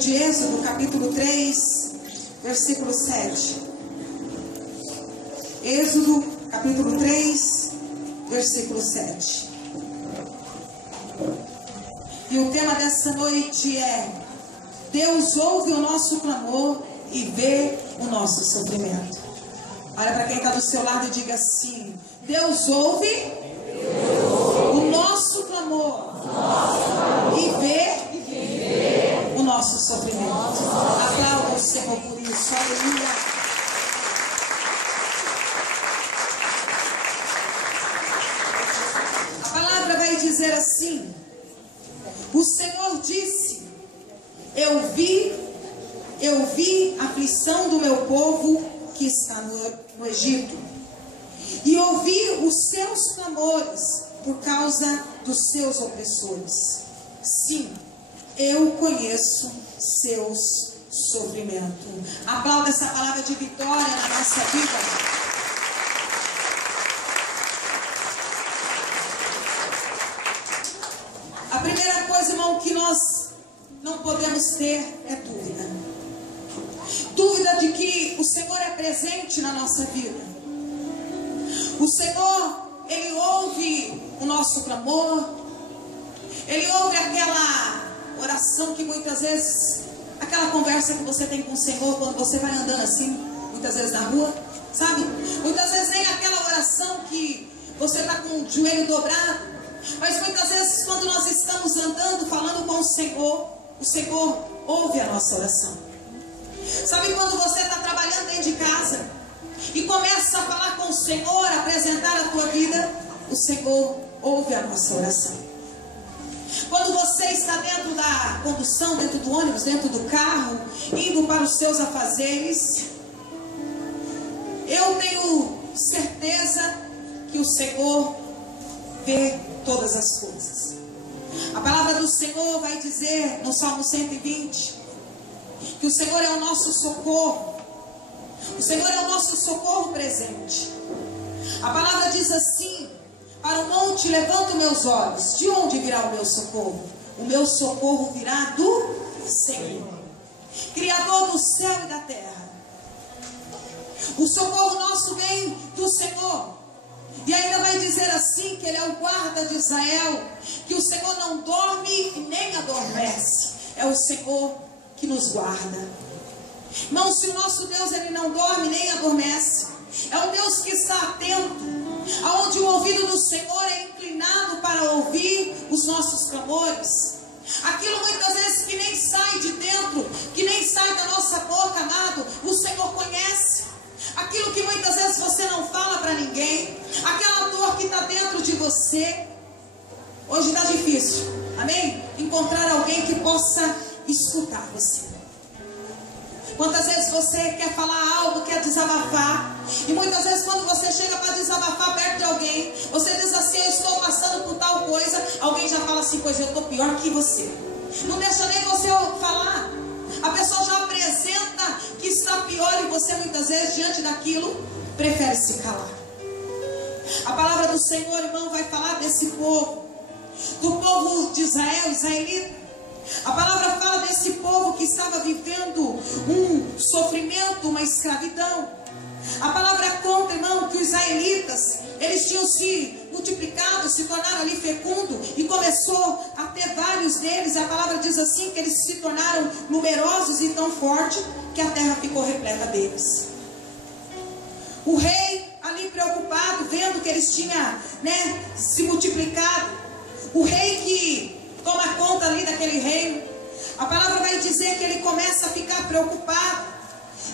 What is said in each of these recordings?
de Êxodo, capítulo 3, versículo 7. Êxodo, capítulo 3, versículo 7. E o tema dessa noite é: Deus ouve o nosso clamor e vê o nosso sofrimento. Olha para quem está do seu lado e diga assim: Deus ouve o nosso clamor e vê o nosso sofrimento. Aplauda o Senhor por isso. Aleluia. A palavra vai dizer assim: o Senhor disse: eu vi a aflição do meu povo que está no Egito, e ouvi os seus clamores por causa dos seus opressores. Sim, eu conheço seus sofrimentos. Aplauda essa palavra de vitória na nossa vida. A primeira coisa, irmão, que nós não podemos ter é dúvida. Dúvida de que o Senhor é presente na nossa vida. O Senhor, Ele ouve o nosso clamor. Ele ouve aquela oração que muitas vezes, aquela conversa que você tem com o Senhor quando você vai andando assim, muitas vezes na rua, sabe? Muitas vezes nem aquela oração que você está com o joelho dobrado, mas muitas vezes quando nós estamos andando, falando com o Senhor ouve a nossa oração. Sabe quando você está trabalhando dentro de casa e começa a falar com o Senhor, apresentar a tua vida, o Senhor ouve a nossa oração. Quando você está dentro da condução, dentro do ônibus, dentro do carro, indo para os seus afazeres, eu tenho certeza que o Senhor vê todas as coisas. A palavra do Senhor vai dizer no Salmo 120 que o Senhor é o nosso socorro. O Senhor é o nosso socorro presente. A palavra diz assim: para o monte levanto meus olhos. De onde virá o meu socorro? O meu socorro virá do Senhor, Criador do céu e da terra. O socorro nosso vem do Senhor. E ainda vai dizer assim, que Ele é o guarda de Israel, que o Senhor não dorme e nem adormece. É o Senhor que nos guarda. Irmão, se o nosso Deus, Ele não dorme nem adormece, é um Deus que está atento, aonde o ouvido do Senhor é inclinado para ouvir os nossos clamores. Aquilo muitas vezes que nem sai de dentro, que nem sai da nossa boca, amado, o Senhor conhece. Aquilo que muitas vezes você não fala para ninguém, aquela dor que está dentro de você. Hoje está difícil, amém? Encontrar alguém que possa escutar você. Quantas vezes você quer falar algo, quer desabafar, e muitas vezes quando você chega para desabafar perto de alguém, você diz assim: eu estou passando por tal coisa. Alguém já fala assim: pois eu estou pior que você. Não deixa nem você falar. A pessoa já apresenta que está pior, e você muitas vezes diante daquilo prefere se calar. A palavra do Senhor, irmão, vai falar desse povo, do povo de Israel, israelita. A palavra fala desse povo que estava vivendo um sofrimento, uma escravidão. A palavra conta, irmão, que os israelitas, eles tinham se multiplicado, se tornaram ali fecundos, e começou a ter vários deles. A palavra diz assim, que eles se tornaram numerosos e tão fortes, que a terra ficou repleta deles. O rei ali preocupado, vendo que eles tinham, se multiplicado, o rei que toma conta ali daquele reino, a palavra vai dizer que ele começa a ficar preocupado,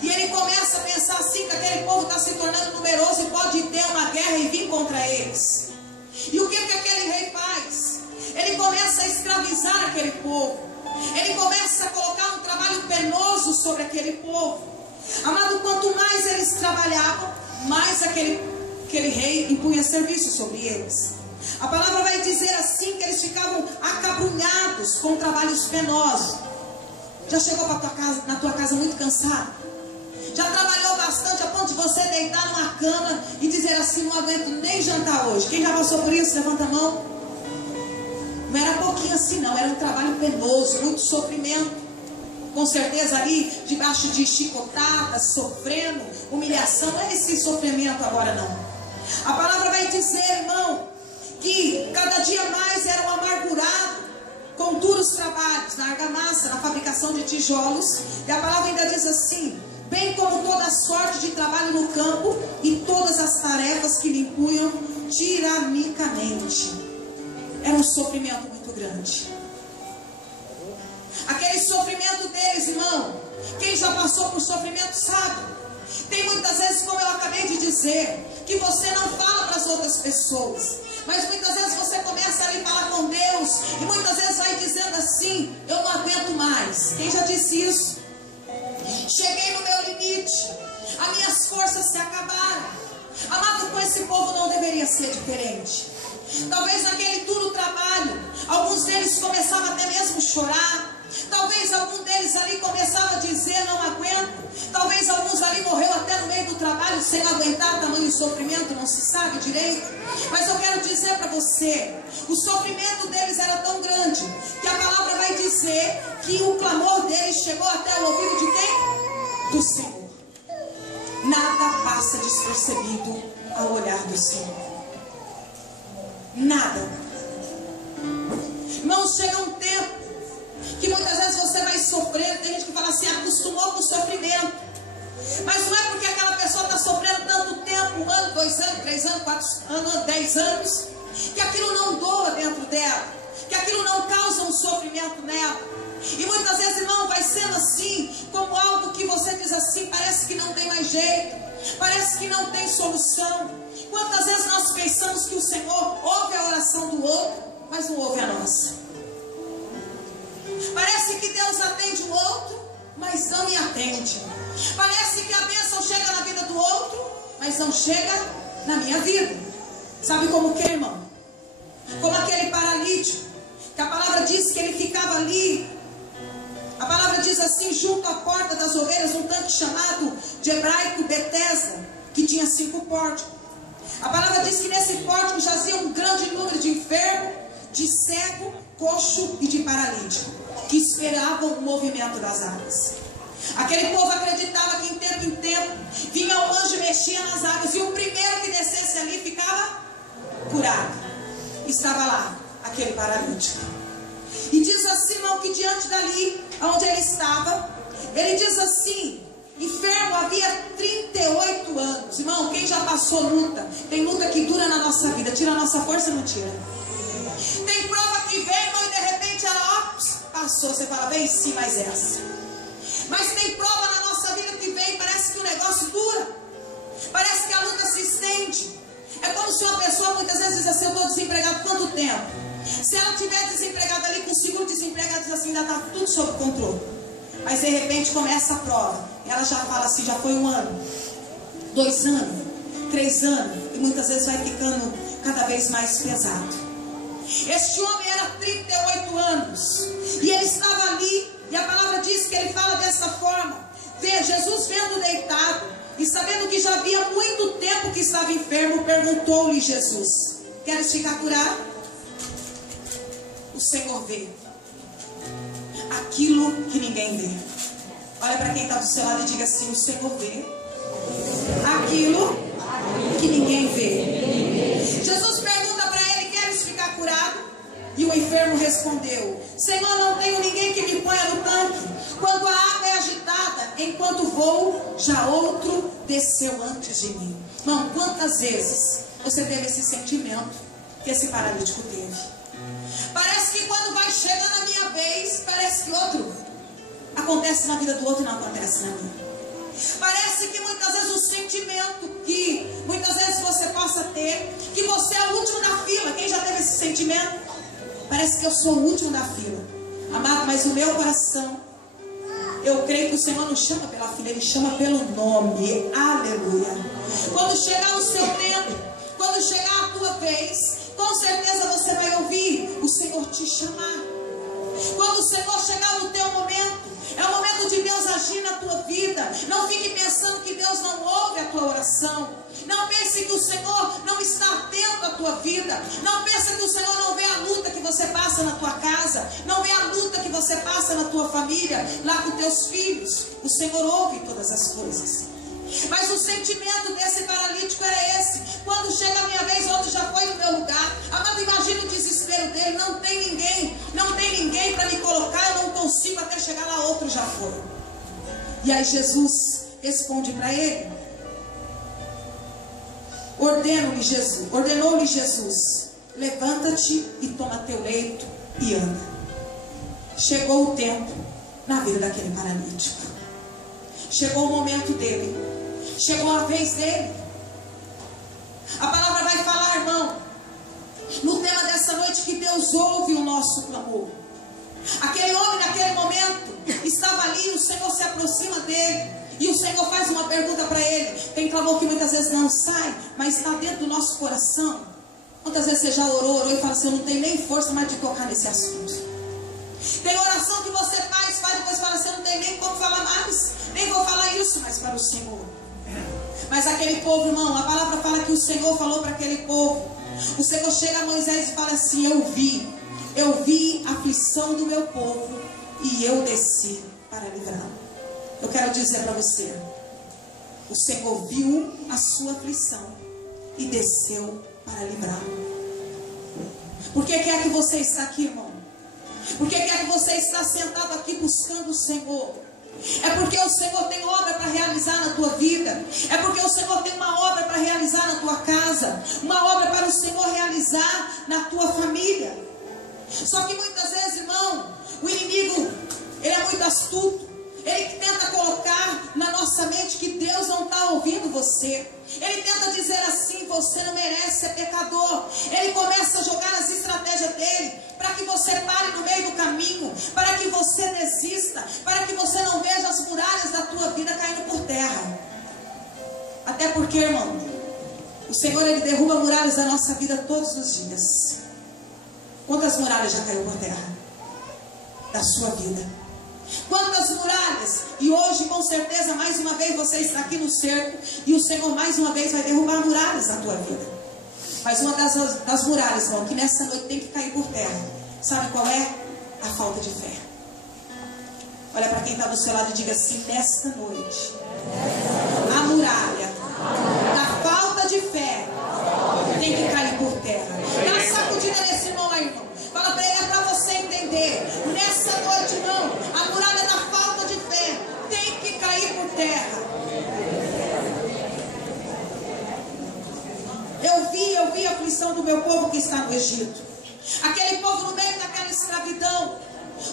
e ele começa a pensar assim, que aquele povo está se tornando numeroso e pode ter uma guerra e vir contra eles. E o que aquele rei faz? Ele começa a escravizar aquele povo. Ele começa a colocar um trabalho penoso sobre aquele povo. Amado, quanto mais eles trabalhavam, mais aquele rei impunha serviço sobre eles. A palavra vai dizer assim, que eles ficavam acabrunhados com trabalhos penosos. Já chegou na tua casa muito cansado? Já trabalhou bastante a ponto de você deitar numa cama e dizer assim: não aguento nem jantar hoje. Quem já passou por isso? Levanta a mão. Não era pouquinho assim não, era um trabalho penoso, muito sofrimento. com certeza ali debaixo de chicotadas, sofrendo, humilhação. Não é esse sofrimento agora não. A palavra vai dizer, irmão, que cada dia mais eram amargurados com duros trabalhos na argamassa, na fabricação de tijolos. E a palavra ainda diz assim: bem como toda sorte de trabalho no campo e todas as tarefas que lhe impunham tiranicamente. Era um sofrimento muito grande. Aquele sofrimento deles, irmão, quem já passou por sofrimento sabe. Tem muitas vezes, como eu acabei de dizer, que você não fala para as outras pessoas, mas muitas vezes você começa ali a falar com Deus, e muitas vezes vai dizendo assim: eu não aguento mais. Quem já disse isso? Cheguei no meu limite, as minhas forças se acabaram. Amado, com esse povo não deveria ser diferente. Talvez naquele duro trabalho, alguns deles começavam até mesmo a chorar. Talvez algum deles ali começava a dizer: não aguento. Talvez alguns ali morreu até no meio do trabalho sem aguentar tamanho sofrimento, não se sabe direito. Mas eu quero dizer para você, o sofrimento deles era tão grande que a palavra vai dizer que o clamor deles chegou até o ouvido de quem? Do Senhor. Nada passa despercebido ao olhar do Senhor. Nada. Irmãos, chega um tempo que muitas vezes você vai sofrer. Tem gente que fala assim: acostumou com o sofrimento. Mas não é porque aquela pessoa está sofrendo tanto tempo, 1 ano, 2 anos, 3 anos, 4 anos, 10 anos, que aquilo não doa dentro dela, que aquilo não causa um sofrimento nela. E muitas vezes, irmão, vai sendo assim, como algo que você diz assim: parece que não tem mais jeito, parece que não tem solução. Quantas vezes nós pensamos que o Senhor ouve a oração do outro, mas não ouve a nossa? Parece que Deus atende o outro, mas não me atende. Parece que a bênção chega na vida do outro, mas não chega na minha vida. Sabe como que, irmão? Como aquele paralítico, que a palavra diz que ele ficava ali. A palavra diz assim: junto à porta das ovelhas, um tanque chamado de hebraico Betesda, que tinha 5 pórticos. A palavra diz que nesse pórtico jazia um grande número de enfermo, de cego, coxo e de paralítico, que esperavam o movimento das águas. Aquele povo acreditava que em tempo vinha um anjo e mexia nas águas, e o primeiro que descesse ali ficava curado. Estava lá aquele paralítico. E diz assim, irmão, que diante dali, onde ele estava, ele diz assim: enfermo havia 38 anos. Irmão, quem já passou luta? Tem luta que dura na nossa vida, tira a nossa força ou não tira? Tem prova que vem, irmão, e de repente ela passou. Você fala: venci mais essa. Mas tem prova na nossa vida que vem, parece que o negócio dura, parece que a luta se estende. É como se uma pessoa muitas vezes diz assim: eu estou desempregado quanto tempo? Se ela estiver desempregada ali com seguro-desempregado, diz assim: ainda está tudo sob controle. Mas de repente começa a prova, e ela já fala assim: já foi 1 ano, 2 anos, 3 anos, e muitas vezes vai ficando cada vez mais pesado. Este homem era 38 anos, e ele estava ali, e a palavra diz que ele fala dessa forma: Jesus vendo deitado, e sabendo que já havia muito tempo que estava enfermo, perguntou-lhe Jesus: queres ficar curado? O Senhor vê aquilo que ninguém vê. Olha para quem está do seu lado e diga assim: o Senhor vê aquilo que ninguém vê. Jesus pergunta para ele: queres ficar curado? E o enfermo respondeu: Senhor, não tenho ninguém que me ponha no tanque quando a água é agitada. Enquanto vou, já outro desceu antes de mim. Irmão, quantas vezes você teve esse sentimento que esse paralítico teve? Parece que quando vai chegando a minha vez, parece que outro acontece na vida do outro e não acontece na minha. Parece que muitas vezes o sentimento que muitas vezes você possa ter, que você é o último da fila. Quem já teve esse sentimento? Parece que eu sou o último da fila. Amado, mas o meu coração, eu creio que o Senhor não chama pela fila, Ele chama pelo nome. Aleluia. Quando chegar o seu tempo, quando chegar a tua vez, com certeza você vai ouvir o Senhor te chamar. Quando o Senhor chegar no teu momento, é o momento de Deus agir na tua vida. Não fique pensando que Deus não ouve a tua oração. Não pense que o Senhor não está atento à tua vida. Não pense que o Senhor não vê a luta que você passa na tua casa. Não vê a luta que você passa na tua família, lá com teus filhos. O Senhor ouve todas as coisas. Mas o sentimento desse paralítico era esse: quando chega a minha vez, outro já foi no meu lugar. Amado, imagina o desespero dele. Não tem ninguém para me colocar. Eu não consigo até chegar lá, outro já foi. E aí Jesus responde para ele. Ordenou-lhe Jesus: levanta-te e toma teu leito e anda. Chegou o tempo na vida daquele paralítico. Chegou o momento dele. Chegou a vez dele. A palavra vai falar, irmão, no tema dessa noite, que Deus ouve o nosso clamor. Aquele homem naquele momento estava ali, o Senhor se aproxima dele e o Senhor faz uma pergunta para ele. Tem clamor que muitas vezes não sai, mas está dentro do nosso coração. Quantas vezes você já orou e fala assim: eu não tenho nem força mais de tocar nesse assunto. Tem oração que você faz e depois fala assim: eu não tenho nem como falar mais, nem vou falar isso mais para o Senhor. Mas aquele povo, irmão, a palavra fala que o Senhor falou para aquele povo. O Senhor chega a Moisés e fala assim: eu vi a aflição do meu povo e eu desci para livrá-lo. Eu quero dizer para você: o Senhor viu a sua aflição e desceu para livrá-lo. Por que é que você está aqui, irmão? Por que é que você está sentado aqui buscando o Senhor? É porque o Senhor tem obra para realizar na tua vida. É porque o Senhor tem uma obra para realizar na tua casa. Uma obra para o Senhor realizar na tua família. Só que muitas vezes, irmão, o inimigo, ele é muito astuto. Ele tenta colocar na nossa mente que Deus não está ouvindo você. Ele tenta dizer assim: você não merece, ser pecador. Ele começa a jogar as estratégias dele para que você pare no meio do caminho, para que você desista, para que você não veja as muralhas da tua vida caindo por terra. Até porque, irmão, o Senhor, ele derruba muralhas da nossa vida todos os dias. Quantas muralhas já caiu por terra da sua vida? Quantas muralhas? E hoje, com certeza, mais uma vez você está aqui no cerco e o Senhor mais uma vez vai derrubar muralhas na tua vida. Mas uma das muralhas, irmão, que nessa noite tem que cair por terra, sabe qual é? A falta de fé. Olha para quem está do seu lado e diga assim: nesta noite, a muralha da falta de fé tem que cair por terra. Dá uma sacudida nesse irmão aí, irmão. Fala para ele: é para você entender. Nessa noite, irmão, a muralha da falta de fé tem que cair por terra. Eu vi a aflição do meu povo que está no Egito. Aquele povo no meio daquela escravidão.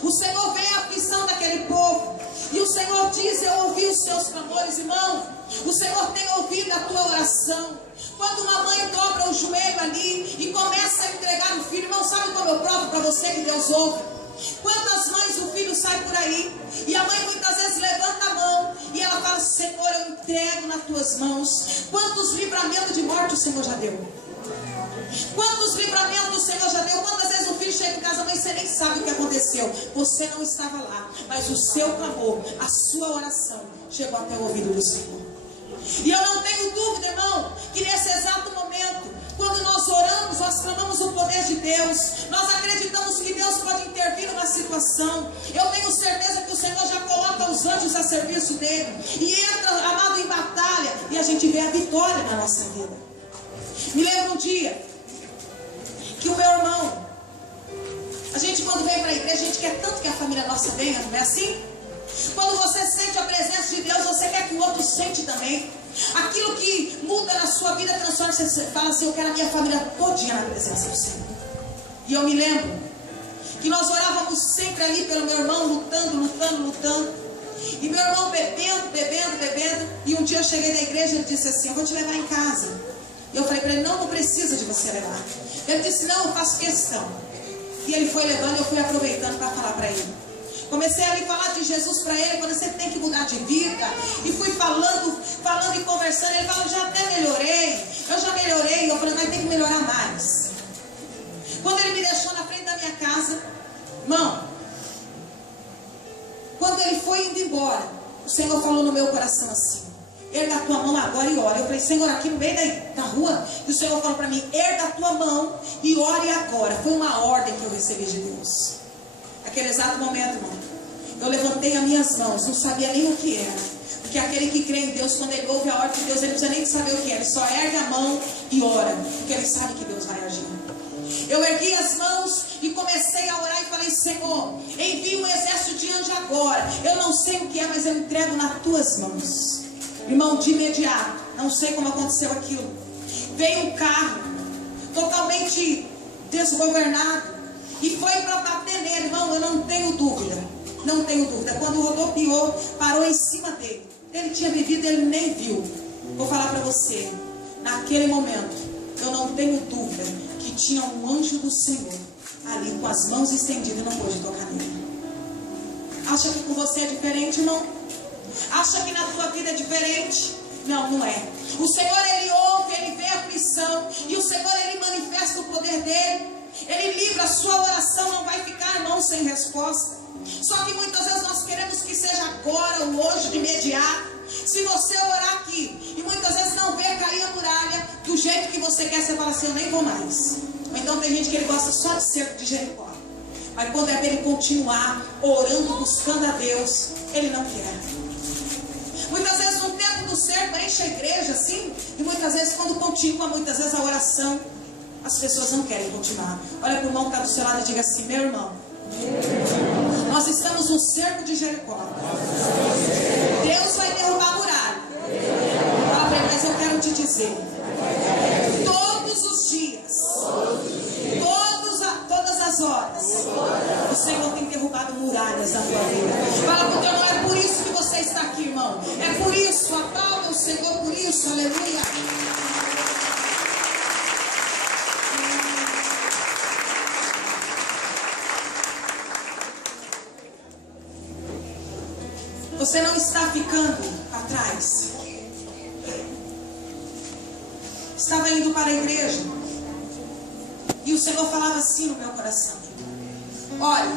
O Senhor vê a aflição daquele povo. E o Senhor diz: eu ouvi os seus clamores, irmão. O Senhor tem ouvido a tua oração. Quando uma mãe dobra o joelho ali e começa a entregar o filho, irmão, sabe como eu provo para você que Deus ouve? Quantas mães o filho sai por aí e a mãe muitas vezes levanta a mão e ela fala: Senhor, eu entrego nas tuas mãos. Quantos livramentos de morte o Senhor já deu? Quantos livramentos o Senhor já deu? Quantas vezes o filho chega em casa: mãe, você nem sabe o que aconteceu, você não estava lá, mas o seu clamor, a sua oração chegou até o ouvido do Senhor. E eu não tenho dúvida, irmão, que nesse exato momento, quando nós oramos, nós clamamos o poder de Deus. Nós acreditamos que Deus pode intervir numa situação. Eu tenho certeza que o Senhor já coloca os anjos a serviço dele e entra, amado, em batalha, e a gente vê a vitória na nossa vida. Me lembro um dia que o meu irmão, a gente quando vem para a igreja, a gente quer tanto que a família nossa venha, não é assim? Quando você sente a presença de Deus, você quer que o outro sente também. Aquilo que muda na sua vida, transforma. Você fala assim: eu quero a minha família todinha na presença do Senhor. E eu me lembro que nós orávamos sempre ali pelo meu irmão, lutando. E meu irmão bebendo. E um dia eu cheguei na igreja e ele disse assim: eu vou te levar em casa. E eu falei para ele: não precisa de você levar. Ele disse: não, eu faço questão. E ele foi levando e eu fui aproveitando para falar para ele. Comecei a falar de Jesus para ele, quando você tem que mudar de vida. E fui falando e conversando. Ele falou: eu já até melhorei. Eu falei: mas tem que melhorar mais. Quando ele me deixou na frente da minha casa, irmão, ele foi indo embora, o Senhor falou no meu coração assim: erga a tua mão agora e ore. Eu falei: Senhor, aqui no meio da rua? E o Senhor falou para mim: erga a tua mão e ore agora. Foi uma ordem que eu recebi de Deus. Aquele exato momento, irmão, eu levantei as minhas mãos, não sabia nem o que era. Porque aquele que crê em Deus, quando ele ouve a ordem de Deus, ele não precisa nem saber o que é, ele só ergue a mão e ora, porque ele sabe que Deus vai agir. Eu ergui as mãos e comecei a orar e falei: Senhor, envia um exército de anjos agora. Eu não sei o que é, mas eu entrego nas tuas mãos. Irmão, de imediato, não sei como aconteceu aquilo, veio um carro totalmente desgovernado e foi para bater nele. Irmão, eu não tenho dúvida, não tenho dúvida, quando rodopiou, parou em cima dele. Ele tinha bebido, ele nem viu. Vou falar para você, naquele momento, eu não tenho dúvida que tinha um anjo do Senhor ali com as mãos estendidas e não pôde tocar nele. Acha que com você é diferente, irmão? Acha que na tua vida é diferente? Não, não é. O Senhor, ele ouve, ele vê a aflição, e o Senhor, ele manifesta o poder dele. Ele livra, a sua oração não vai ficar, irmão, sem resposta. Só que muitas vezes nós queremos que seja agora, hoje, de imediato. Se você orar aqui e muitas vezes não vê cair a muralha do jeito que você quer, você fala assim: eu nem vou mais. Ou então tem gente que ele gosta só de cerco de Jericó. Mas quando é para ele continuar orando, buscando a Deus, ele não quer. Muitas vezes no tempo do cerco enche a igreja assim, e muitas vezes quando continua, muitas vezes a oração, as pessoas não querem continuar. Olha para o irmão que está do seu lado e diga assim: meu irmão, nós estamos no cerco de Jericó. Deus vai derrubar a muralha. Fala para ele: mas eu quero te dizer, todos os dias, todas as horas, o Senhor tem derrubado muralhas na tua vida. Fala para o teu irmão: é por isso que você está aqui, irmão. É por isso, aplauda o Senhor por isso. Aleluia. Você não está ficando para trás. Estava indo para a igreja e o Senhor falava assim no meu coração: ore.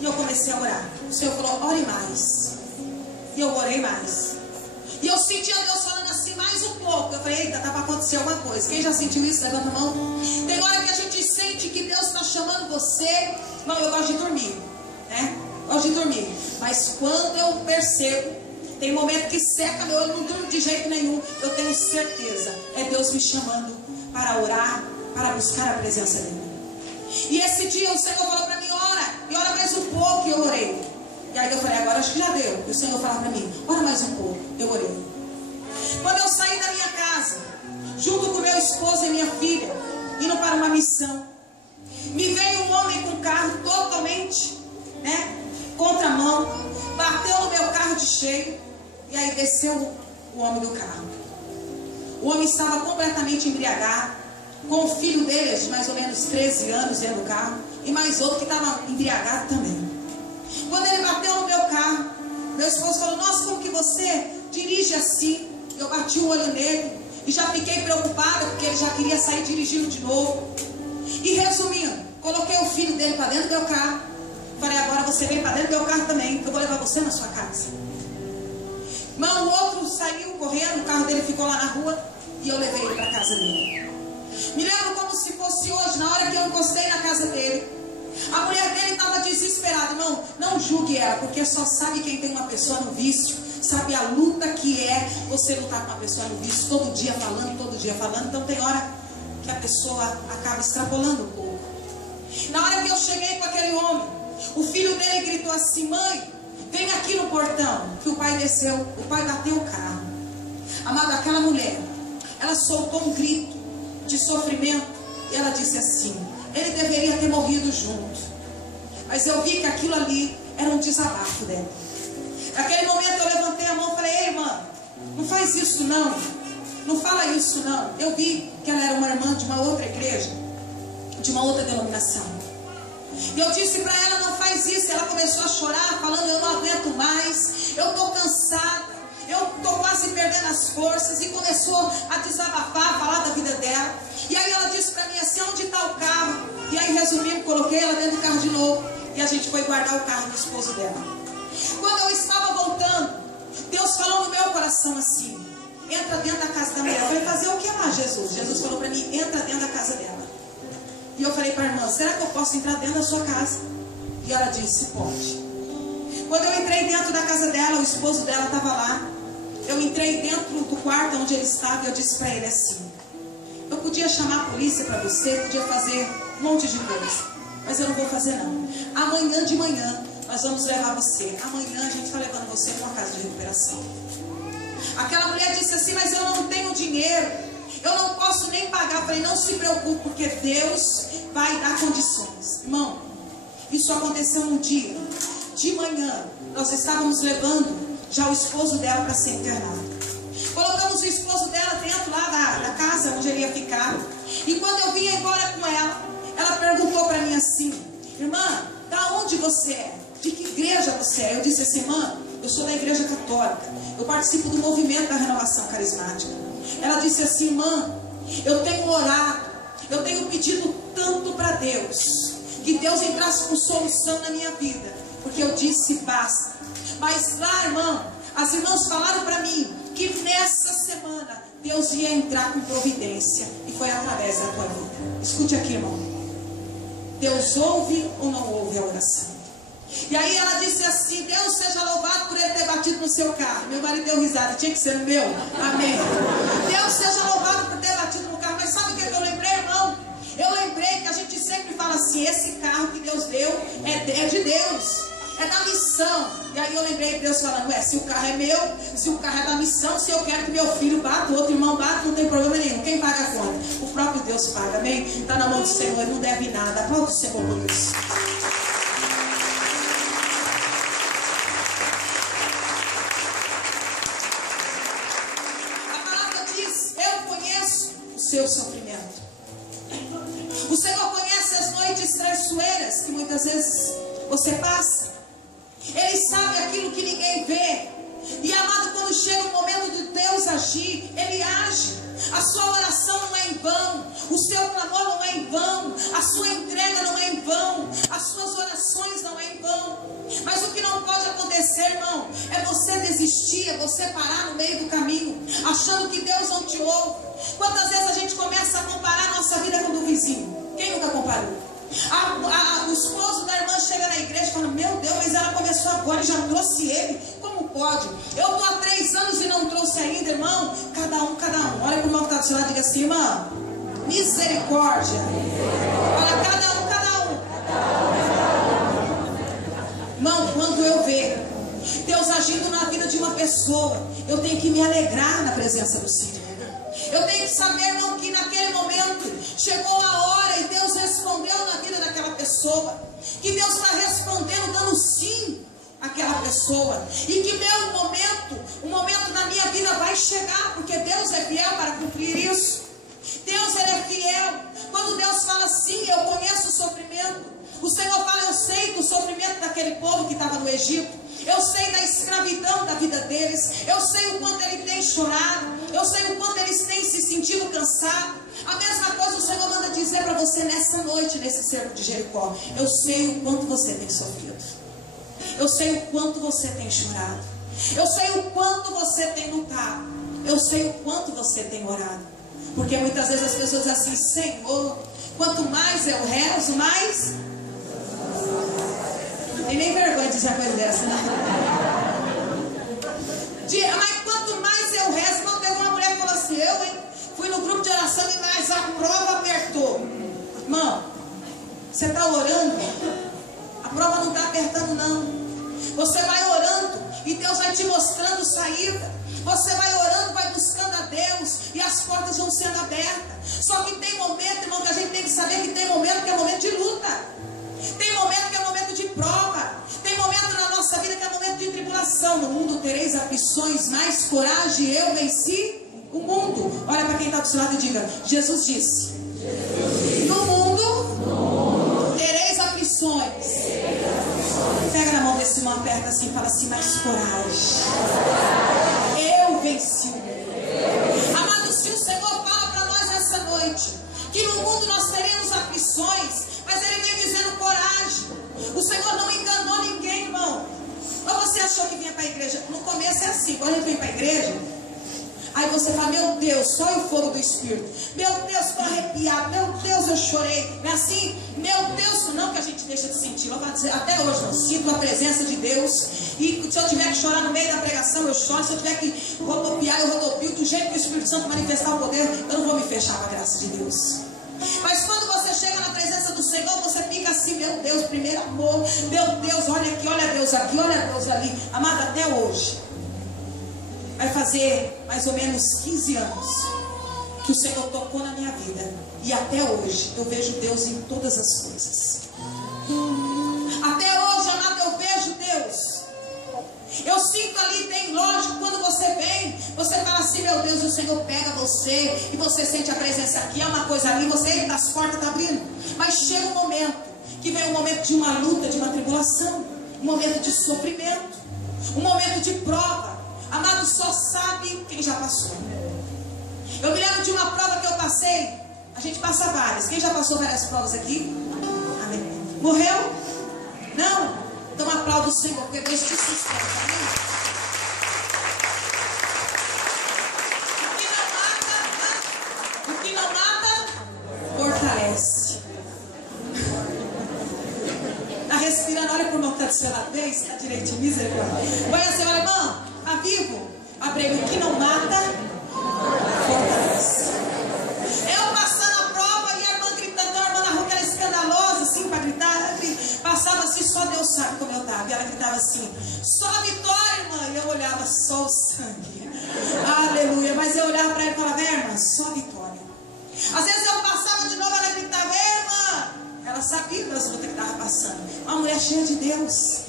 E eu comecei a orar. O Senhor falou: ore mais. E eu orei mais. E eu sentia Deus falando assim: mais um pouco. Eu falei: eita, está para acontecer alguma coisa. Quem já sentiu isso? Levanta a mão. Tem hora que a gente sente que Deus está chamando você. Não, eu gosto de dormir, né? Gosto de dormir. Mas quando eu percebo, tem momento que seca meu olho, não durmo de jeito nenhum, eu tenho certeza, é Deus me chamando para orar, para buscar a presença dele. E esse dia o Senhor falou para mim: ora, e ora mais um pouco. E eu orei. E aí eu falei: agora acho que já deu. E o Senhor falou para mim: ora mais um pouco. Eu orei. Quando eu saí da minha casa, junto com meu esposo e minha filha, indo para uma missão, me veio um homem com carro totalmente, né, contramão, bateu no meu carro de cheio, e aí desceu o homem do carro. O homem estava completamente embriagado, com o filho dele de mais ou menos 13 anos dentro do carro, e mais outro que estava embriagado também. Quando ele bateu no meu carro, meu esposo falou: nossa, como que você dirige assim? Eu bati o olho nele e já fiquei preocupada, porque ele já queria sair dirigindo de novo. E resumindo, coloquei o filho dele para dentro do meu carro. Falei: agora você vem para dentro do meu carro também, eu vou levar você na sua casa. Irmão, o outro saiu correndo, o carro dele ficou lá na rua e eu levei ele para a casa dele. Me lembro como se fosse hoje, na hora que eu encostei na casa dele. A mulher dele estava desesperada. Irmão, não julgue ela, porque só sabe quem tem uma pessoa no vício, sabe a luta que é você lutar com uma pessoa no vício, todo dia falando, todo dia falando. Então tem hora que a pessoa acaba extrapolando um pouco. Na hora que eu cheguei com aquele homem, o filho dele gritou assim: mãe, vem aqui no portão. Que o pai desceu, o pai bateu o carro. Amado, aquela mulher, ela soltou um grito de sofrimento e ela disse assim: ele deveria ter morrido junto. Mas eu vi que aquilo ali era um desabafo dela. Naquele momento eu levantei a mão e falei: ei, irmã, não faz isso não, não fala isso não. Eu vi que ela era uma irmã de uma outra igreja, de uma outra denominação. E eu disse para ela: não faz isso. Ela começou a chorar, falando: eu não aguento mais, eu estou cansada, eu estou quase perdendo as forças. E começou a desabafar, a falar da vida dela. E aí ela disse para mim assim: onde está o carro? E aí resumindo, coloquei ela dentro do carro de novo, e a gente foi guardar o carro do esposo dela. Quando eu estava voltando, Deus falou no meu coração assim: entra dentro da casa da mulher. Eu falei, fazer o que lá, Jesus? Jesus falou para mim, entra dentro da casa dela. E eu falei para a irmã, será que eu posso entrar dentro da sua casa? E ela disse, pode. Quando eu entrei dentro da casa dela, o esposo dela estava lá. Eu entrei dentro do quarto onde ele estava e eu disse para ele assim: eu podia chamar a polícia para você, podia fazer um monte de coisa, mas eu não vou fazer não. Amanhã de manhã nós vamos levar você. Amanhã a gente está levando você para uma casa de recuperação. Aquela mulher disse assim, mas eu não tenho dinheiro, eu não posso nem pagar. Eu falei, não se preocupe, porque Deus vai dar condições. Irmão, isso aconteceu um dia. De manhã, nós estávamos levando já o esposo dela para ser internado. Colocamos o esposo dela dentro lá da casa onde ele ia ficar. E quando eu vinha embora com ela, ela perguntou para mim assim: irmã, da onde você é? De que igreja você é? Eu disse assim, irmã, eu sou da igreja católica, eu participo do movimento da renovação carismática. Ela disse assim, irmã, eu tenho orado, eu tenho pedido tanto para Deus, que Deus entrasse com solução na minha vida, porque eu disse basta. Mas lá, irmão, as irmãs falaram para mim que nessa semana Deus ia entrar com providência, e foi através da tua vida. Escute aqui, irmão, Deus ouve ou não ouve a oração? E aí ela disse assim, Deus seja louvado por ele ter batido no seu carro. Meu marido deu risada, tinha que ser no meu, amém. Deus seja louvado por ter batido no carro. Mas sabe o que eu lembrei, irmão? Eu lembrei que a gente sempre fala assim, esse carro que Deus deu é de Deus, é da missão. E aí eu lembrei de Deus falando, se o carro é meu, se o carro é da missão, se eu quero que meu filho bata, o outro irmão bata, não tem problema nenhum. Quem paga a conta? O próprio Deus paga, amém? Está na mão do Senhor, ele não deve nada. Aplauda o Senhor por isso. A palavra diz, eu conheço o seu sofrimento. O Senhor conhece as noites traiçoeiras que muitas vezes você passa. Ele sabe aquilo que ninguém vê. E amado, quando chega o momento de Deus agir, Ele age. A sua oração não é em vão, o seu clamor não é em vão, a sua entrega não é em vão, as suas orações não é em vão. Mas o que não pode acontecer, irmão, é você desistir, é você parar no meio do caminho, achando que Deus não te ouve. Quantas vezes a gente começa a comparar a nossa vida com a do vizinho? Quem nunca comparou? O esposo da irmã chega na igreja e fala, meu Deus, mas ela começou agora e já trouxe ele. Como pode? Eu estou há 3 anos e não trouxe ainda, irmão. Cada um. Olha para o irmão que está do seu lado e diga assim, irmã, misericórdia. Olha, cada um. Irmão, quando eu ver Deus agindo na vida de uma pessoa, eu tenho que me alegrar na presença do Senhor. Eu tenho que saber, irmão, que naquele momento chegou a hora e Deus respondeu na vida daquela pessoa. Que Deus está respondendo, dando sim àquela pessoa. E que o momento da minha vida vai chegar, porque Deus é fiel para cumprir isso. Deus, Ele é fiel. Quando Deus fala assim, eu conheço o sofrimento. O Senhor fala, eu sei do sofrimento daquele povo que estava no Egito. Eu sei da escravidão da vida deles. Eu sei o quanto ele tem chorado. Eu sei o quanto eles têm se sentido cansados. A mesma coisa o Senhor manda dizer para você nessa noite, nesse cerco de Jericó. Eu sei o quanto você tem sofrido. Eu sei o quanto você tem chorado. Eu sei o quanto você tem lutado. Eu sei o quanto você tem orado. Porque muitas vezes as pessoas dizem assim, Senhor, quanto mais eu rezo, mais... Tem nem vergonha de dizer uma coisa dessa, né? Mas quanto mais eu rezo, não teve uma mulher que falou assim, fui no grupo de oração e mais a prova apertou. Irmão, você está orando, a prova não está apertando não. Você vai orando e Deus vai te mostrando saída. Você vai orando, vai buscando a Deus e as portas vão sendo abertas. Só que tem momento, irmão, que a gente tem que saber que tem momento que é momento de luta. Tem momento que é momento de prova. Tem momento na nossa vida que é momento de tribulação. No mundo tereis aflições, mas coragem, eu venci o mundo. Olha para quem está do seu lado e diga, Jesus disse, no mundo tereis aflições. Pega na mão desse irmão, aperta assim, fala assim, mas coragem, eu venci o mundo. Amado, se o Senhor fala para nós essa noite que no mundo nós teremos aflições, mas Ele vem dizendo coragem. O Senhor não enganou ninguém, irmão. Mas você achou que vinha para a igreja? No começo é assim, quando a gente vem para a igreja, aí você fala, meu Deus, só o fogo do Espírito. Meu Deus, estou arrepiado. Meu Deus, eu chorei. Não é assim? Meu Deus, não que a gente deixa de sentir. Eu vou dizer, até hoje eu sinto a presença de Deus. E se eu tiver que chorar no meio da pregação, eu choro. Se eu tiver que rodopiar, eu rodopio. Do jeito que o Espírito Santo manifestar o poder, eu não vou me fechar com a graça de Deus. Mas quando você chega na presença do Senhor, você fica assim, meu Deus, primeiro amor. Meu Deus, olha aqui, olha Deus aqui, olha Deus ali. Amado, até hoje. Vai fazer mais ou menos 15 anos que o Senhor tocou na minha vida. E até hoje eu vejo Deus em todas as coisas. Até hoje, amado, eu vejo Deus. Eu sinto ali, tem lógico, quando você vem, você fala assim, meu Deus, o Senhor pega você e você sente a presença aqui, é uma coisa ali, você entra, as portas estão abrindo. Mas chega um momento, que vem um momento de uma luta, de uma tribulação, um momento de sofrimento, um momento de prova. Amado, só sabe quem já passou. Eu me lembro de uma prova que eu passei. A gente passa várias. Quem já passou várias provas aqui? Amém. Morreu? Não? Então aplauda o Senhor, porque Deus te sustenta. Amém? O que não mata, fortalece. Está respirando, olha para o irmão que está do seu lado. Está direitinho, misericórdia. Vai assim, olha, irmão. Está vivo? Abrei o que não mata, fortalece. Eu passando a prova e a irmã gritando, a irmã na rua que era escandalosa, assim, para gritar. Passava assim, só Deus sabe como eu estava. E ela gritava assim, só vitória, irmã. E eu olhava, só o sangue. Aleluia. Mas eu olhava para ela e falava, irmã, só vitória. Às vezes eu passava de novo, ela gritava, irmã. Ela sabia das lutas que estava passando. Uma mulher cheia de Deus.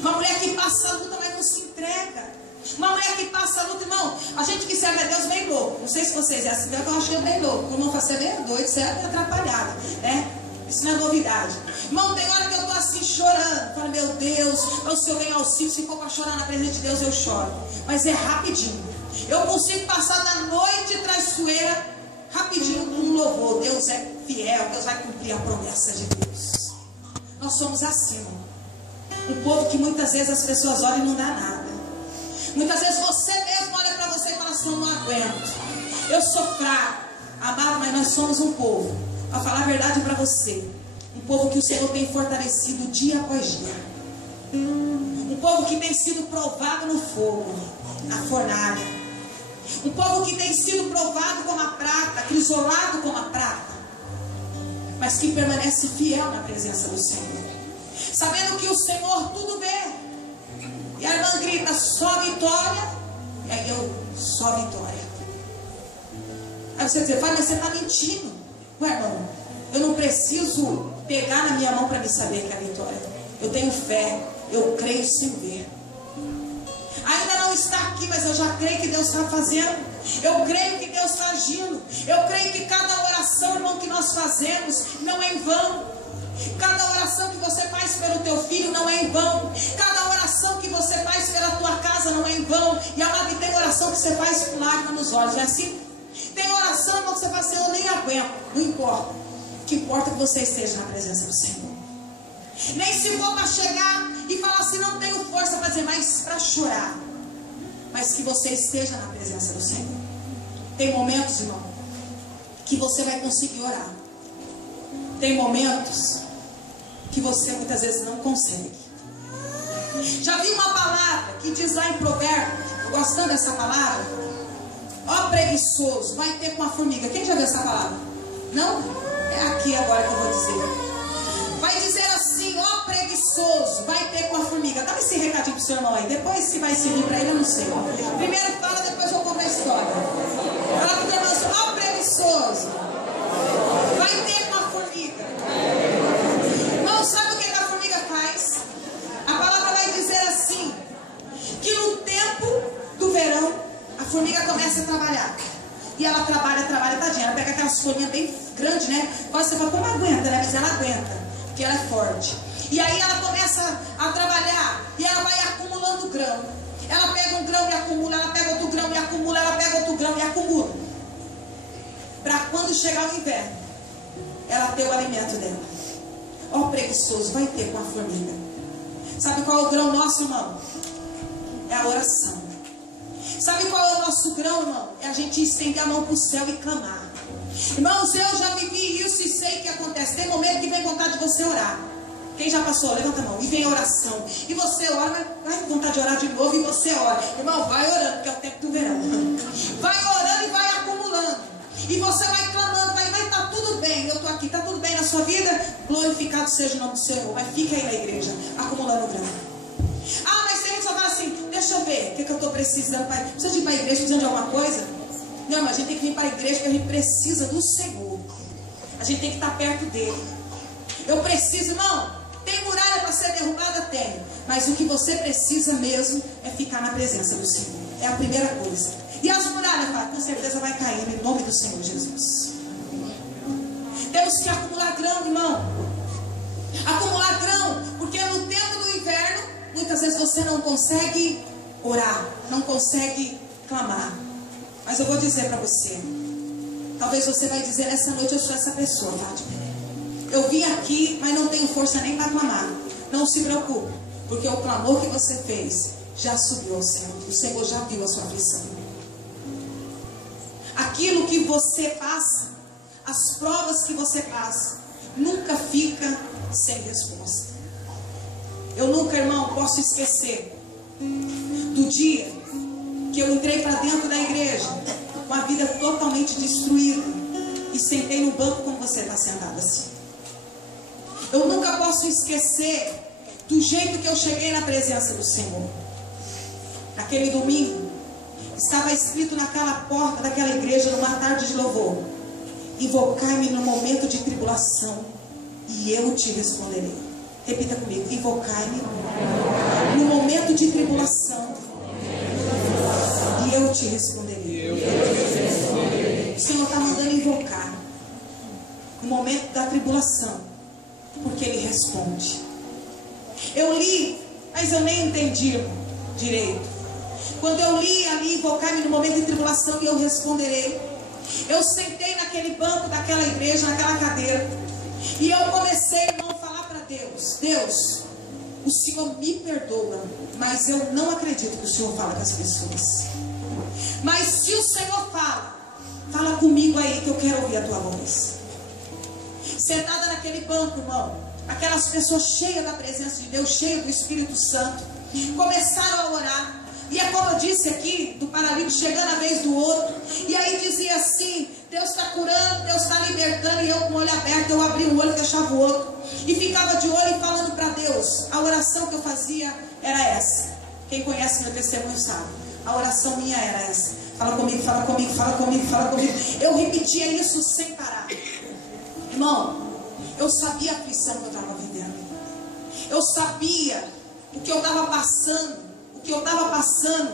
Uma mulher que passa a luta, mas não se entrega. Uma mulher que passa a luta, irmão. A gente que serve a Deus bem louco. Não sei se vocês é assim, eu acho que eu bem louco. O irmão fala, você é bem doido, você é bem atrapalhado, né? Isso não é novidade. Irmão, tem hora que eu estou assim chorando. Falo, meu Deus, o Senhor vem auxílio. Se for para chorar na presença de Deus, eu choro. Mas é rapidinho. Eu consigo passar da noite traiçoeira rapidinho com um louvor. Deus é fiel, Deus vai cumprir a promessa de Deus. Nós somos assim, irmão. Um povo que muitas vezes as pessoas olham e não dá nada. Muitas vezes você mesmo olha para você e fala assim, eu não aguento. Eu sou fraco. Amado, mas nós somos um povo, a falar a verdade para você, um povo que o Senhor tem fortalecido dia após dia. Um povo que tem sido provado no fogo, na fornalha. Um povo que tem sido provado como a prata, crisolado como a prata, mas que permanece fiel na presença do Senhor, sabendo que o Senhor tudo vê. E a irmã grita, só vitória. E aí eu, só vitória. Aí você diz, pai, mas você está mentindo. Ué, irmão, eu não preciso pegar na minha mão para me saber que é a vitória. Eu tenho fé, eu creio sem ver. Ainda não está aqui, mas eu já creio que Deus está fazendo. Eu creio que Deus está agindo. Eu creio que cada oração, irmão, que nós fazemos não é em vão. Cada oração que você faz pelo teu filho não é em vão. Cada oração que você faz pela tua casa não é em vão. E amado, tem oração que você faz com lágrimas nos olhos, não é assim? Tem oração, irmão, que você faz assim, eu nem aguento. Não importa. O que importa é que você esteja na presença do Senhor. Nem se for para chegar e falar assim, não tenho força para dizer, mas para chorar. Mas que você esteja na presença do Senhor. Tem momentos, irmão, que você vai conseguir orar. Tem momentos que você muitas vezes não consegue. Já vi uma palavra que diz lá em Provérbios, eu gostando dessa palavra, ó preguiçoso, vai ter com a formiga. Quem já viu essa palavra? Não? É aqui agora que eu vou dizer. Vai dizer assim, ó preguiçoso, vai ter com a formiga. Dá esse recadinho pro seu irmão aí. Depois se vai servir para ele, eu não sei. Primeiro fala, depois eu conto a história. Fala pro teu irmão assim, ó preguiçoso, vai ter com a formiga. Não sabe o que a formiga faz? A palavra vai dizer assim, que no tempo do verão, a formiga começa a trabalhar. E ela trabalha, tadinha. Ela pega aquelas folhinhas bem grandes, né? Você fala, como aguenta, né? Mas ela aguenta, porque ela é forte. E aí ela começa a trabalhar, e ela vai acumulando grão. Ela pega um grão e acumula, ela pega outro grão e acumula, ela pega outro grão e acumula. Para quando chegar o inverno, ela ter o alimento dela. Ó preguiçoso, vai ter com a formiga. Sabe qual é o grão nosso, irmão? é a oração. Sabe qual é o nosso grão, irmão? É a gente estender a mão para o céu e clamar. Irmãos, eu já vivi isso e sei que acontece. Tem momento que vem vontade de você orar. Quem já passou? Levanta a mão. E vem a oração. E você ora, mas vai com vontade de orar de novo e você ora. Irmão, vai orando, porque é o tempo do verão. Vai orando e vai acumulando. E você vai clamando, vai estar tudo bem. Eu estou aqui, está tudo bem na sua vida? Glorificado seja o nome do Senhor. Mas fica aí na igreja, acumulando grana. Ah, mas tem gente que só fala assim, deixa eu ver, o que eu estou precisando? Precisa de ir para a igreja, precisando de alguma coisa? Não, mas a gente tem que vir para a igreja porque a gente precisa do Senhor. A gente tem que estar perto dele. Eu preciso, irmão. Tem muralha para ser derrubada? Tem. Mas o que você precisa mesmo é ficar na presença do Senhor. É a primeira coisa. E as muralhas, com certeza vai cair em nome do Senhor Jesus. Temos que acumular grão, irmão. Acumular grão, porque no tempo do inverno, muitas vezes você não consegue orar, não consegue clamar. Mas eu vou dizer para você, talvez você vai dizer nessa noite, eu sou essa pessoa, Fátima. Eu vim aqui, mas não tenho força nem para clamar. Não se preocupe, porque o clamor que você fez já subiu ao céu. O Senhor já viu a sua aflição. Aquilo que você passa, as provas que você passa, nunca fica sem resposta. Eu nunca, irmão, posso esquecer do dia que eu entrei para dentro da igreja com a vida totalmente destruída e sentei no banco como você está sentado assim. Eu nunca posso esquecer do jeito que eu cheguei na presença do Senhor. Naquele domingo, estava escrito naquela porta daquela igreja, numa tarde de louvor: invocai-me no momento de tribulação e eu te responderei. Repita comigo: invocai-me no momento de tribulação e eu te responderei. O Senhor está mandando invocar no momento da tribulação, porque Ele responde. Eu li, mas eu nem entendi direito. Quando eu li ali, invocar-me no momento de tribulação e eu responderei, eu sentei naquele banco daquela igreja, naquela cadeira, e eu comecei, irmão, a falar para Deus: Deus, o Senhor me perdoa, mas eu não acredito que o Senhor fala com as pessoas. Mas se o Senhor fala comigo aí, que eu quero ouvir a tua voz. Sentada naquele banco, irmão, aquelas pessoas cheias da presença de Deus, cheias do Espírito Santo, começaram a orar. E é como eu disse aqui, do paralítico chegando a vez do outro. E aí dizia assim: Deus está curando, Deus está libertando. E eu com o olho aberto, eu abri um olho e fechava o outro. E ficava de olho e falando para Deus. A oração que eu fazia era essa. Quem conhece meu testemunho sabe. A oração minha era essa: fala comigo, fala comigo, fala comigo, fala comigo. Eu repetia isso sem parar. Irmão, eu sabia a aflição que eu estava vivendo. Eu sabia o que eu estava passando. O que eu estava passando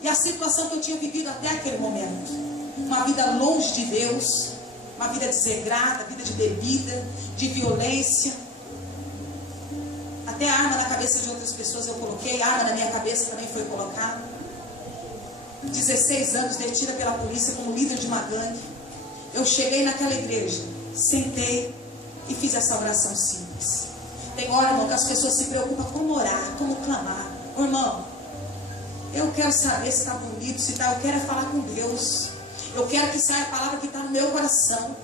e a situação que eu tinha vivido até aquele momento. Uma vida longe de Deus, uma vida desregrada, vida de bebida, de violência. Até a arma na cabeça de outras pessoas eu coloquei, a arma na minha cabeça também foi colocada. 16 anos detida pela polícia como líder de uma gangue. Eu cheguei naquela igreja, sentei e fiz essa oração simples. Tem hora, irmão, que as pessoas se preocupam como orar, como clamar. Ô, irmão, eu quero saber se está bonito, se está. Eu quero é falar com Deus. Eu quero que saia a palavra que está no meu coração.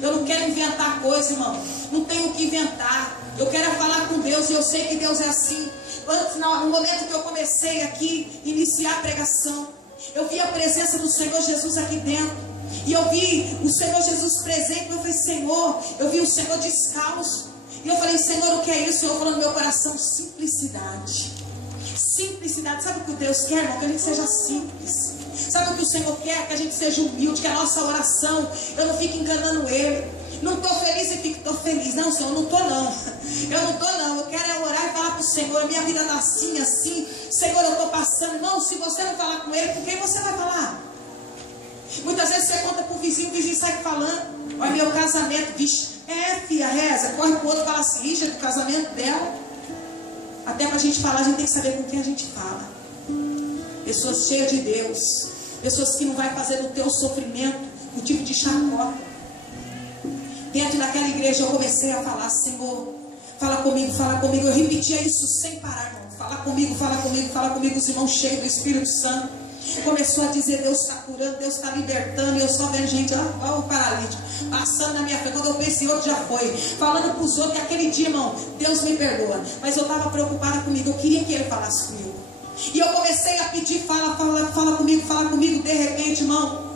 Eu não quero inventar coisa, irmão. Não tenho o que inventar. Eu quero é falar com Deus. E eu sei que Deus é assim. Antes, no momento que eu comecei aqui, iniciar a pregação, eu vi a presença do Senhor Jesus aqui dentro. E eu vi o Senhor Jesus presente. Eu falei: Senhor, eu vi o Senhor descalço. E eu falei: Senhor, o que é isso? O Senhor falou no meu coração: simplicidade. Simplicidade. Sabe o que Deus quer, irmão? Que a gente seja simples. Sabe o que o Senhor quer? Que a gente seja humilde, que a nossa oração, eu não fique enganando Ele. Não estou feliz e fico, estou feliz. Não, Senhor, não estou não. Eu não estou não. Eu quero é orar e falar para o Senhor: minha vida está assim, assim. Senhor, eu estou passando. Irmão, se você não falar com Ele, com quem você vai falar? Muitas vezes você conta para o vizinho sai falando: olha, meu casamento, vixe. Filha, reza, corre para o outro e fala assim: ixi, é do casamento dela. Até para a gente falar, a gente tem que saber com quem a gente fala. Pessoas cheias de Deus. Pessoas que não vai fazer do teu sofrimento um tipo de chacota. Dentro daquela igreja eu comecei a falar: Senhor, Fala comigo, fala comigo. Eu repetia isso sem parar, irmão. Fala comigo, fala comigo, fala comigo. Os irmãos cheios do Espírito Santo. Começou a dizer, Deus está curando, Deus está libertando. E eu só vendo gente, ó o paralítico, passando na minha frente. Quando eu pensei, outro já foi. Falando para os outros que aquele dia, irmão, Deus me perdoa. Mas eu estava preocupada comigo, eu queria que ele falasse comigo. E eu comecei a pedir, fala comigo, fala comigo. De repente, irmão,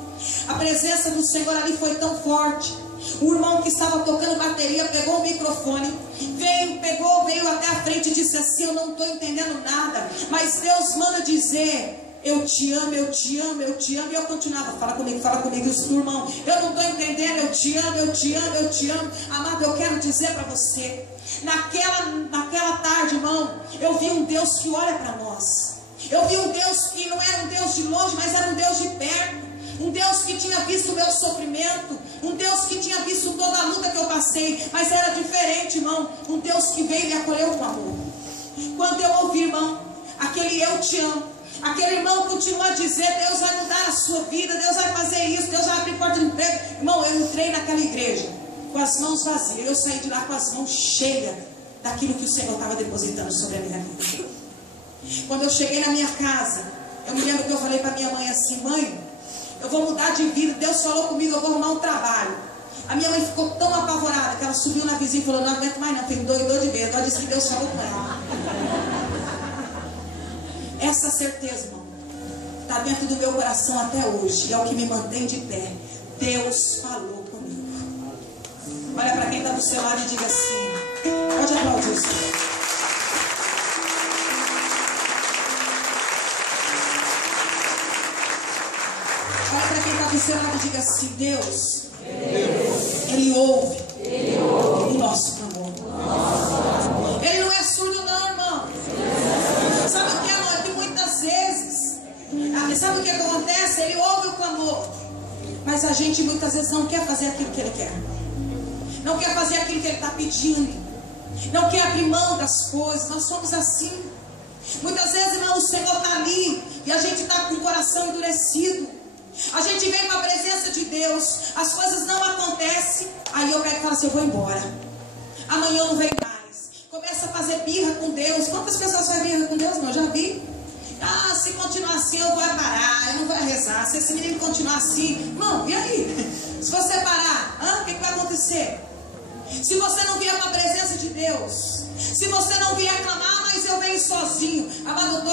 a presença do Senhor ali foi tão forte. O irmão que estava tocando bateria pegou o microfone, veio até a frente e disse assim: eu não estou entendendo nada, mas Deus manda dizer, eu te amo, eu te amo, eu te amo. E eu continuava, fala comigo, e o irmão, eu não estou entendendo, eu te amo, eu te amo, eu te amo. Amado, eu quero dizer para você, naquela tarde, irmão, eu vi um Deus que olha para nós. Eu vi um Deus que não era um Deus de longe, mas era um Deus de perto. Um Deus que tinha visto o meu sofrimento. Um Deus que tinha visto toda a luta que eu passei. Mas era diferente, irmão. Um Deus que veio e me acolheu com amor. Quando eu ouvi, irmão, aquele eu te amo, aquele irmão continua a dizer, Deus vai mudar a sua vida, Deus vai fazer isso, Deus vai abrir porta de emprego. Irmão, eu entrei naquela igreja com as mãos vazias. Eu saí de lá com as mãos cheias daquilo que o Senhor estava depositando sobre a minha vida. Quando eu cheguei na minha casa, eu me lembro que eu falei para minha mãe assim: mãe, eu vou mudar de vida. Deus falou comigo, eu vou arrumar um trabalho. A minha mãe ficou tão apavorada que ela subiu na vizinha e falou: não aguento mais não, filho, doidou de medo. Ela disse que Deus falou com ela. Essa certeza, irmão, está dentro do meu coração até hoje, e é o que me mantém de pé. Deus falou comigo. Olha para quem está do seu lado e diga assim: pode aplaudir o Senhor. Olha para quem está do seu lado e diga assim: Deus, Ele ouve o nosso clamor. Ele não é surdo não, irmão. Sabe o que, irmão? É que muitas vezes, sabe o que acontece? Ele ouve o clamor, mas a gente muitas vezes não quer fazer aquilo que Ele quer. Não quer fazer aquilo que Ele está pedindo. Não quer abrir mão das coisas. Nós somos assim. Muitas vezes, irmão, o Senhor está ali e a gente está com o coração endurecido. A gente vem para a presença de Deus, as coisas não acontecem. Aí eu pego e falo assim: eu vou embora, amanhã eu não venho mais. Começa a fazer birra com Deus. Quantas pessoas fazem birra com Deus, irmão? Eu já vi. Se continuar assim eu vou parar, eu não vou rezar. Se esse menino continuar assim, irmão, e aí? Se você parar, o que vai acontecer? Se você não vier para a presença de Deus, se você não vier clamar, mas eu venho sozinho. Amado,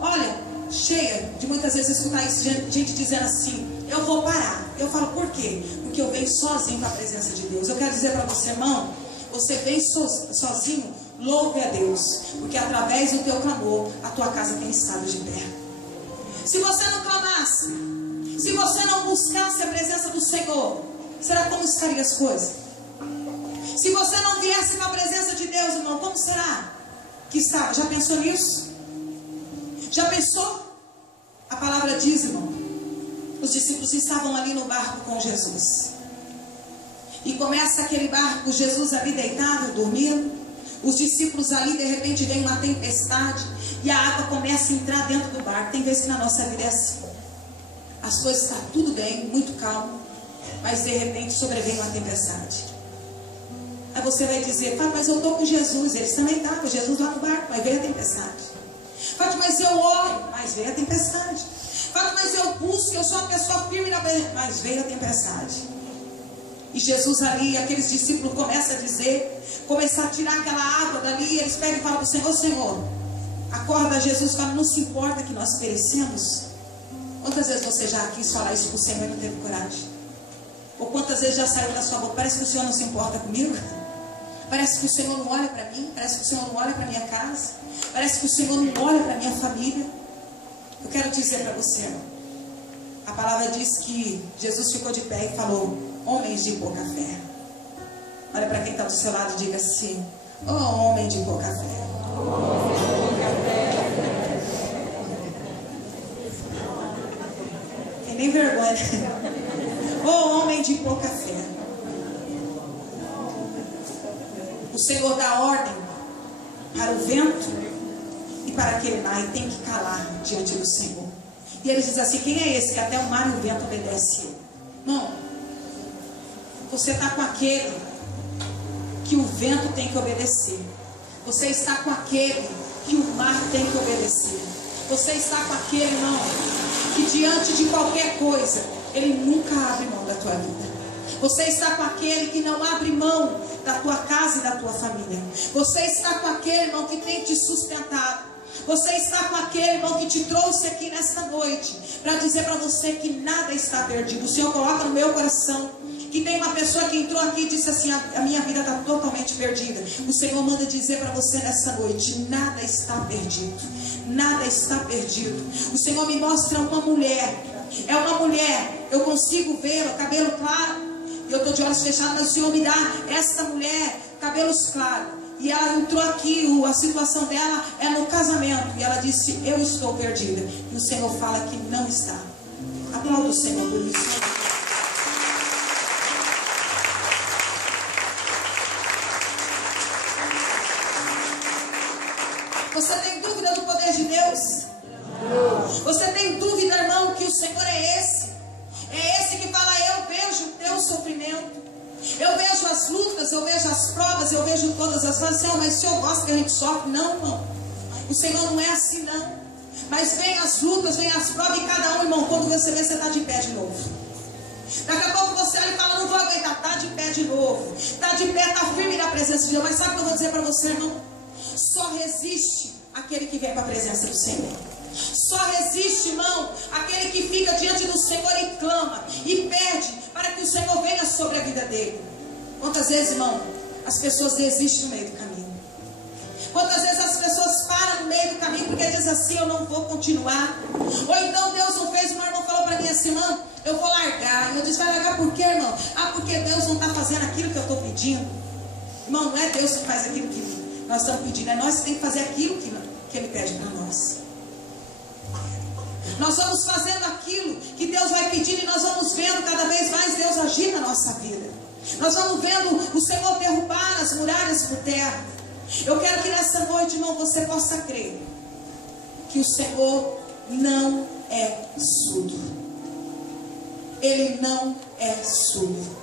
olha, cheia de muitas vezes escutar isso, gente dizendo assim: eu vou parar. Eu falo, por quê? Porque eu venho sozinho para a presença de Deus. Eu quero dizer para você, irmão, você vem sozinho, louve a Deus, porque através do teu clamor a tua casa tem estado de pé. Se você não clamasse, se você não buscasse a presença do Senhor, será como estaria as coisas? Se você não viesse para a presença de Deus, irmão, como será que estava? Já pensou nisso? Já pensou? A palavra diz, irmão, os discípulos estavam ali no barco com Jesus. E começa aquele barco, Jesus ali deitado, dormindo. Os discípulos ali, de repente vem uma tempestade e a água começa a entrar dentro do barco. Tem vezes que na nossa vida é assim. As coisas estão tudo bem, muito calmo, mas de repente sobrevém uma tempestade. Aí você vai dizer: mas eu estou com Jesus. Eles também estavam, Jesus lá no barco, mas veio a tempestade. Mas eu oro, mas veio a tempestade. Mas eu busco, eu sou uma pessoa firme na presença, mas veio a tempestade. E Jesus ali, aqueles discípulos começam a dizer, começar a tirar aquela água dali, e eles pegam e falam para o Senhor: Senhor, acorda. Jesus fala: não se importa que nós perecemos? Quantas vezes você já quis falar isso para o Senhor e não teve coragem? Ou quantas vezes já saiu da sua boca: parece que o Senhor não se importa comigo? Parece que o Senhor não olha para mim, parece que o Senhor não olha para minha casa, parece que o Senhor não olha para minha família. Eu quero dizer para você, a palavra diz que Jesus ficou de pé e falou: homens de pouca fé. Olha para quem está do seu lado e diga assim: oh, homem de pouca fé. Tem nem vergonha. Oh, homem de pouca fé. O Senhor dá ordem para o vento e para aquele mar, e tem que calar diante do Senhor. E ele diz assim: quem é esse que até o mar e o vento obedecem? Não. Você está com aquele que o vento tem que obedecer. Você está com aquele que o mar tem que obedecer. Você está com aquele, irmão, que diante de qualquer coisa, ele nunca abre mão da tua vida. Você está com aquele que não abre mão da tua casa e da tua família. Você está com aquele, irmão, que tem te sustentado. Você está com aquele, irmão, que te trouxe aqui nesta noite para dizer para você que nada está perdido. O Senhor coloca no meu coração que tem uma pessoa que entrou aqui e disse assim: a minha vida está totalmente perdida. O Senhor manda dizer para você nessa noite: nada está perdido. Nada está perdido. O Senhor me mostra uma mulher. É uma mulher, eu consigo ver o cabelo claro. Eu estou de olhos fechados, mas o Senhor me dá esta mulher, cabelos claros. E ela entrou aqui, a situação dela é no casamento. E ela disse: eu estou perdida. E o Senhor fala que não está. Aplauda o Senhor por isso. Você tem dúvida do poder de Deus? Você tem dúvida, irmão, que o Senhor é esse? É esse que fala: eu vejo o teu sofrimento. Eu vejo as lutas, eu vejo as provas, eu vejo todas as coisas. Mas o Senhor gosta que a gente sofre? Não, irmão. O Senhor não é assim, não. Mas vem as lutas, vem as provas, e cada um, irmão, quando você vê, você está de pé de novo. Daqui a pouco você olha e fala: não vou aguentar, está de pé de novo. Está de pé, está firme na presença de Deus. Mas sabe o que eu vou dizer para você, irmão? Só resiste aquele que vem para a presença do Senhor. Só resiste, irmão, aquele que fica diante do Senhor e clama e pede para que o Senhor venha sobre a vida dele. Quantas vezes, irmão, as pessoas desistem no meio do caminho? Quantas vezes as pessoas param no meio do caminho porque dizem assim: eu não vou continuar. Ou então Deus não fez. Meu irmão falou para mim assim: irmão, eu vou largar. Eu disse: vai largar por quê, irmão? Ah, porque Deus não está fazendo aquilo que eu estou pedindo. Irmão, não é Deus que faz aquilo que nós estamos pedindo, é nós que temos que fazer aquilo que Ele pede para nós. Nós vamos fazendo aquilo que Deus vai pedindo, e nós vamos vendo cada vez mais Deus agir na nossa vida. Nós vamos vendo o Senhor derrubar as muralhas por terra. Eu quero que nessa noite, irmão, você possa crer que o Senhor não é surdo. Ele não é surdo.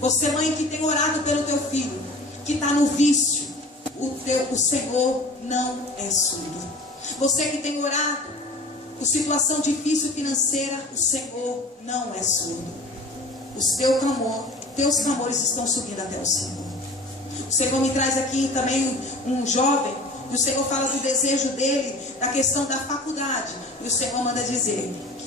Você, mãe, que tem orado pelo teu filho, que está no vício, o Senhor não é surdo. Você que tem orado por situação difícil financeira, o Senhor não é surdo. Teus clamores estão subindo até o Senhor. O Senhor me traz aqui também um jovem, e o Senhor fala do desejo dele, da questão da faculdade. E o Senhor manda dizer que